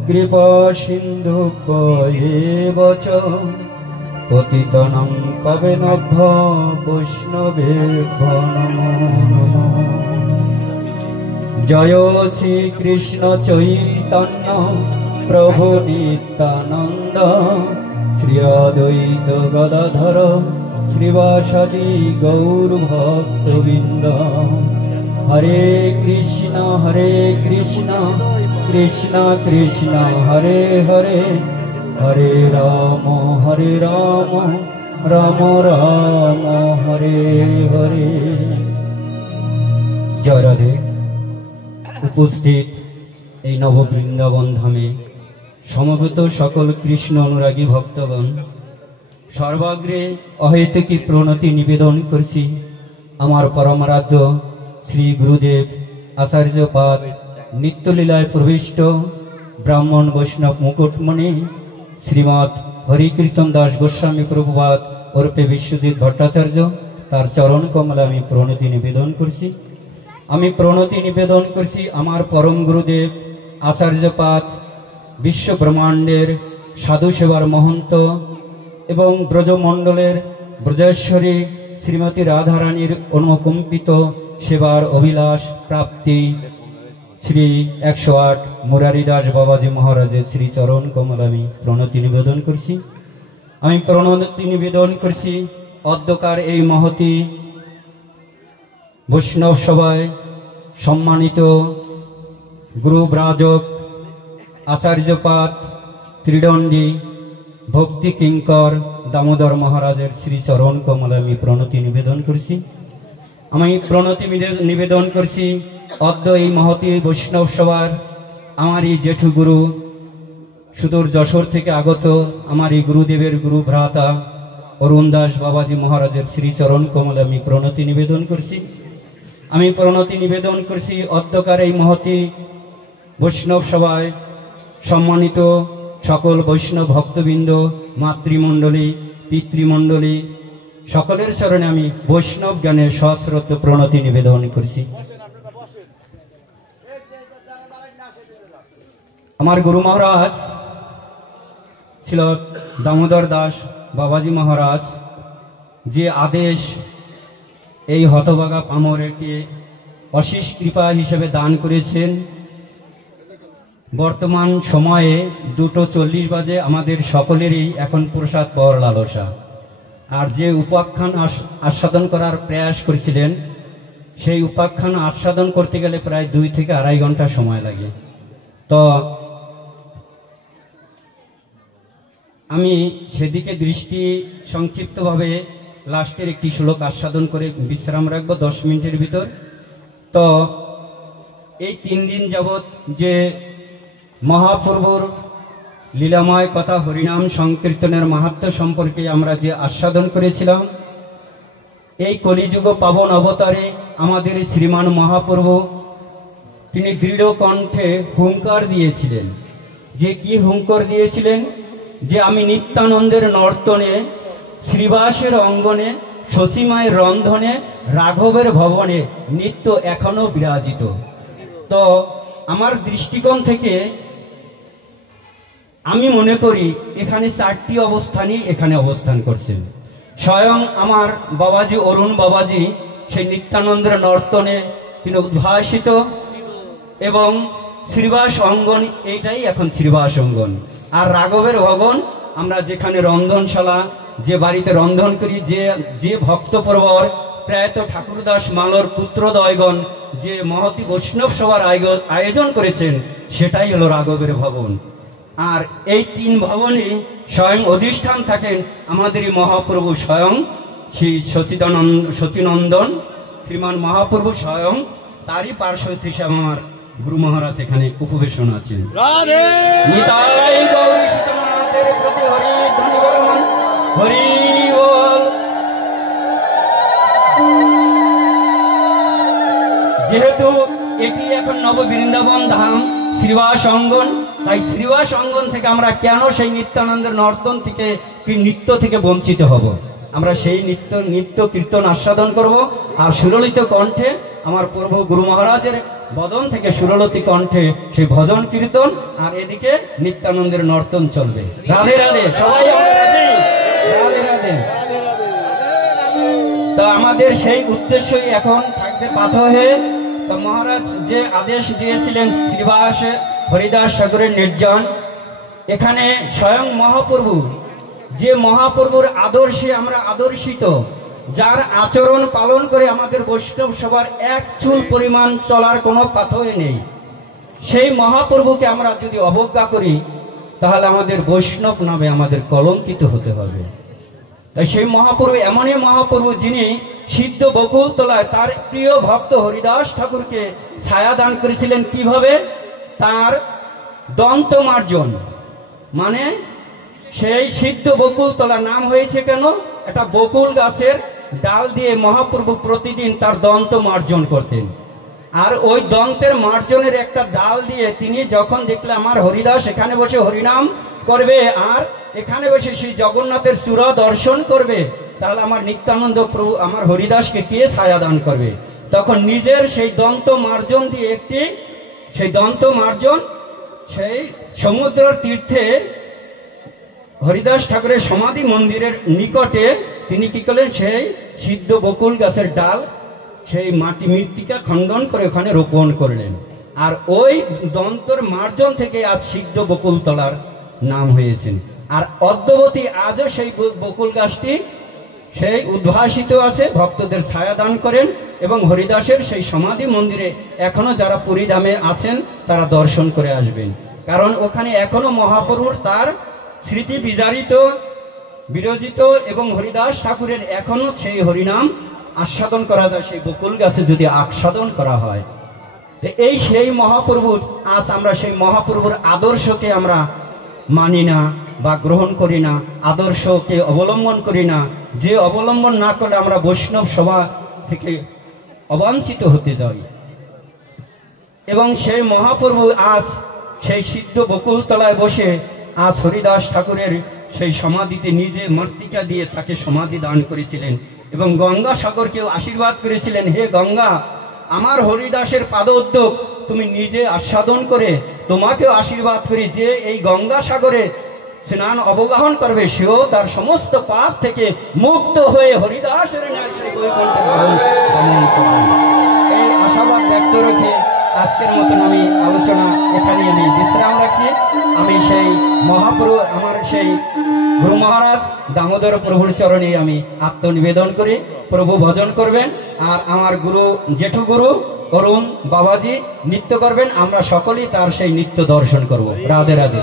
कृपा सिन्धुभ्येव च पतितानां पावनेभ्यो वैष्णवेभ्यो नमो नमः। जय श्री कृष्ण चैतन्य प्रभु नित्यानंद श्री अद्वैत गदाधर श्रीवासादि गौर भक्तवृंद। हरे कृष्ण कृष्ण कृष्ण हरे हरे हरे राम राम राम हरे हरे। जय राधे। उपस्थित এই নব বৃন্দাবন ধামে সমবেত সকল কৃষ্ণ অনুরাগী ভক্তগণ, সর্বাগ্রে অহেতুকি প্রণতি নিবেদন করছি আমার পরমারাধ্য শ্রী গুরুদেব আচার্যপাদ নিত্যলীলায় প্রবিষ্ট ব্রাহ্মণ বৈষ্ণব মুকুটমণি শ্রীমৎ হরিকীর্তন দাস গোস্বামী প্রভুপাদ ওরফে বিশ্বজিৎ ভট্টাচার্য, তার চরণ কমলে আমি প্রণতি নিবেদন করছি। আমি প্রণতি নিবেদন করছি আমার পরম গুরুদেব আচার্যপাদ বিশ্ব ব্রহ্মাণ্ডের সাধু সেবার মহন্ত এবং ব্রজমণ্ডলের ব্রজেশ্বরী শ্রীমতী রাধারানীর অনুকম্পিত সেবার অভিলাষ প্রাপ্তি শ্রী 108 মুরারিদাস বাবাজি মহারাজের শ্রী চরণ কমল আমি প্রণতি নিবেদন করছি। আমি প্রণতি নিবেদন করছি অদ্যকার এই মহতি বৈষ্ণব সভায় সম্মানিত গুরুব্রাজক আচার্যপাদ ত্রিদণ্ডী ভক্তি কিঙ্কর দামোদর মহারাজের শ্রী চরণ কমলে আমি প্রণতি নিবেদন করছি। আমি প্রণতি নিবেদন করছি অদ্য এই মহতি বৈষ্ণব সভার আমার এই জেঠু গুরু সুদূর যশোর থেকে আগত আমার এই গুরুদেবের গুরু ভ্রাতা অরুণ দাস বাবাজি মহারাজের শ্রী চরণ কমলে আমি প্রণতি নিবেদন করছি। আমি প্রণতি নিবেদন করছি অদ্যকার এই মহতি বৈষ্ণব সভায় সম্মানিত সকল বৈষ্ণব ভক্তবৃন্দ, মাতৃমণ্ডলী, পিতৃমণ্ডলী সকলের চরণে আমি বৈষ্ণব জ্ঞানের সশ্রদ্ধ প্রণতি নিবেদন করছি। আমার গুরু মহারাজ ছিল দামোদর দাস বাবাজি মহারাজ, যে আদেশ এই হতভাগা পামরকে অশেষ কৃপা হিসেবে দান করেছেন। বর্তমান সময়ে 2:40 বাজে, আমাদের সকলেরই এখন প্রসাদ পাওয়ার লালসা। আর যে উপাখ্যান আস্বাদন করার প্রয়াস করেছিলেন, সেই উপাখ্যান আস্বাদন করতে গেলে প্রায় 2 থেকে 2.5 ঘন্টা সময় লাগে। তো আমি সেদিকে দৃষ্টি সংক্ষিপ্তভাবে লাস্টের একটি শ্লোক আস্বাদন করে বিশ্রাম রাখবো 10 মিনিটের ভিতর। তো এই 3 দিন যাবৎ যে মহাপ্রভুর লীলাময় কথা হরিনাম সংকীর্তনের মাহাত্ম্য সম্পর্কে আমরা যে আস্বাদন করেছিলাম, এই কলিযুগ পাবন অবতারে আমাদের শ্রীমান মহাপ্রভু তিনি দৃঢ় কণ্ঠে হুঙ্কার দিয়েছিলেন। যে কি হুঙ্কার দিয়েছিলেন? যে আমি নিত্যানন্দের নর্তনে, শ্রীবাসের অঙ্গনে, শশীমায়ের রন্ধনে, রাঘবের ভবনে নিত্য এখনো বিরাজিত। তো আমার দৃষ্টিকোণ থেকে আমি মনে করি এখানে 4টি অবস্থানই এখানে অবস্থান করছেন। স্বয়ং আমার বাবাজি অরুণ বাবাজি সেই নিত্যানন্দের নর্তনে তিনি উদ্ভাসিত, এবং শ্রীবাস অঙ্গন এইটাই এখন শ্রীবাস অঙ্গন। আর রাঘবের ভবন আমরা যেখানে রন্ধনশালা, যে বাড়িতে রন্ধন করি, যে ভক্ত পরবর প্রয়াত ঠাকুরদাস মালর পুত্রদয়গণ যে মহতি বৈষ্ণব সভার আয়োজন করেছেন, সেটাই হলো রাঘবের ভবন। আর এই 3 ভবনে স্বয়ং অধিষ্ঠান থাকেন আমাদের মহাপ্রভু স্বয়ং শ্রী সচিনন্দন শ্রীমান মহাপ্রভু স্বয়ং, তারই পার্শ্ব হিসাবে আমার গুরু মহারাজ এখানে উপবেশন আছেন। যেহেতু এটি এখন নব বৃন্দাবন ধাম শ্রীবাস অঙ্গন, তাই শ্রীবাস অঙ্গন থেকে আমরা কেন সেই নিত্যানন্দের নর্তন থেকে, নৃত্য থেকে বঞ্চিত হব? আমরা সেই নিত্য কীর্তন আস্বাদন করব। আর সুললিত কণ্ঠে আমার প্রভু গুরু মহারাজের বদন থেকে সুললিত কণ্ঠে সেই ভজন কীর্তন, আর এদিকে নিত্যানন্দের নর্তন চলবে। রাধে রাধে, সবাই আমরা রাধে রাধে রাধে। তো আমাদের সেই উদ্দেশ্যই এখন থাকবে পাথ হয়ে। তো মহারাজ যে আদেশ দিয়েছিলেন শ্রীবাস হরিদাস ঠাকুরের নির্জন, এখানে স্বয়ং মহাপ্রভু, যে মহাপ্রভুর আদর্শে আমরা আদর্শিত, যার আচরণ পালন করে আমাদের বৈষ্ণব সবার এক চুল পরিমাণ চলার কোনো পাথরে নেই, সেই মহাপ্রভুকে আমরা যদি অবজ্ঞা করি তাহলে আমাদের বৈষ্ণব নামে আমাদের কলঙ্কিত হতে হবে। তাই সেই মহাপ্রভু এমনই মহাপ্রভু যিনি সিদ্ধ বকুল তলায় তার প্রিয় ভক্ত হরিদাস ঠাকুরকে ছায়া দান করেছিলেন। কিভাবে? তার দন্ত মার্জন, মানে সেই সিদ্ধ বকুল তলা নাম হয়েছে কেন? একটা বকুল গাছের ডাল দিয়ে মহাপ্রভু প্রতিদিন তার দন্ত মার্জন করতেন। আর ওই দন্তের মার্জনের একটা ডাল দিয়ে তিনি যখন দেখলে আমার হরিদাস এখানে বসে হরিনাম করবে আর এখানে বসে সেই জগন্নাথের চূড়া দর্শন করবে, তাহলে আমার নিত্যানন্দ প্রভু আমার হরিদাসকে কে ছায়া দান করবে? তখন নিজের সেই দন্ত মার্জন দিয়ে সেই দন্ত মার্জন সেই সমুদ্র তীর্থে হরিদাস ঠাকুরের সমাধি মন্দিরের নিকটে তিনি কি করলেন? সেই সিদ্ধ বকুল গাছের ডাল সেই মাটি মৃত্তিকা খণ্ডন করে ওখানে রোপণ করলেন। আর ওই দন্তর মার্জন থেকে আজ সিদ্ধ বকুল তলার নাম হয়েছে। আর অদ্যবতী আজও সেই বকুল গাছটি সেই উদ্ভাসিত আছে, ভক্তদের ছায়া দান করেন এবং হরিদাসের সেই সমাধি মন্দিরে এখনো যারা পুরীধামে আছেন তারা দর্শন করে আসবেন। কারণ ওখানে এখনো মহাপ্রভুর তার স্মৃতি বিরজিত এবং হরিদাস ঠাকুরের এখনো সেই হরিনাম আস্বাদন করা যায় সেই বকুল গাছে যদি আস্বাদন করা হয়। এই সেই মহাপ্রভুর আজ আমরা সেই মহাপ্রভুর আদর্শকে আমরা মানি না বা গ্রহণ করি না, আদর্শকে অবলম্বন করি না। যে অবলম্বন না করলে আমরা বৈষ্ণব সভা থেকে অবাঞ্ছিত হতে যাই। এবং সেই মহাপ্রভু আজ সেই সিদ্ধ বকুল তলায় বসে আজ হরিদাস ঠাকুরের সেই সমাধিতে নিজে মৃত্তিকা দিয়ে তাকে সমাধি দান করেছিলেন এবং গঙ্গা সাগরকেও আশীর্বাদ করেছিলেন, হে গঙ্গা, আমার হরিদাসের পাদ উদ্যোগ তুমি নিজে আস্বাদন করে তোমাকেও আশীর্বাদ করি, যে এই গঙ্গা সাগরে স্নান অবগাহন করবে সেও তার সমস্ত পাপ থেকে মুক্ত হয়ে হরিদাসের ন্যায় সেই বৈকুণ্ঠে গমন করবে। এই আশাবাদ ব্যক্ত রেখে আজকের মতন আমি আলোচনা এখানে আমি বিশ্রাম রাখছি। আমি সেই মহাপ্রভু আমার সেই গুরু মহারাজ দামোদর প্রভুর চরণে আমি আত্মনিবেদন করি। প্রভু ভজন করবেন আর আমার গুরু জেঠু গুরু অরুণ বাবাজি নৃত্য করবেন। আমরা সকলেই তার সেই নৃত্য দর্শন করব। রাধে রাধে।